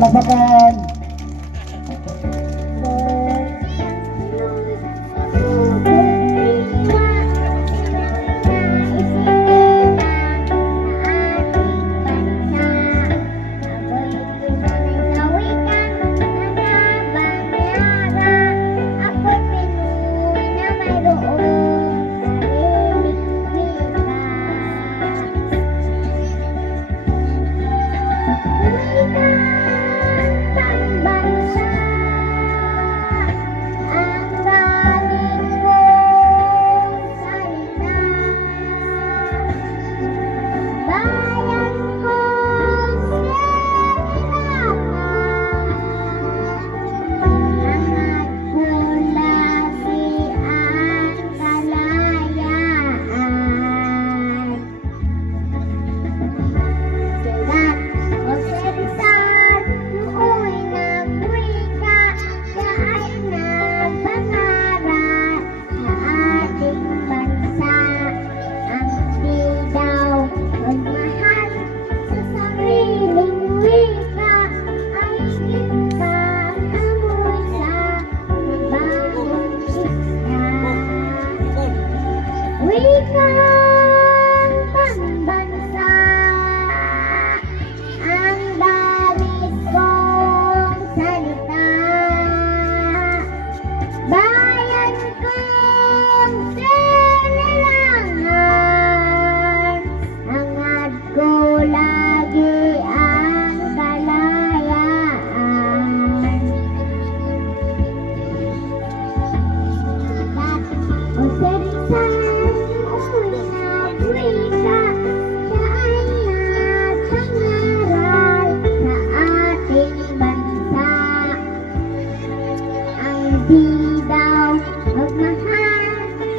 masakan wake up.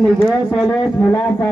Miguel Soles mula sa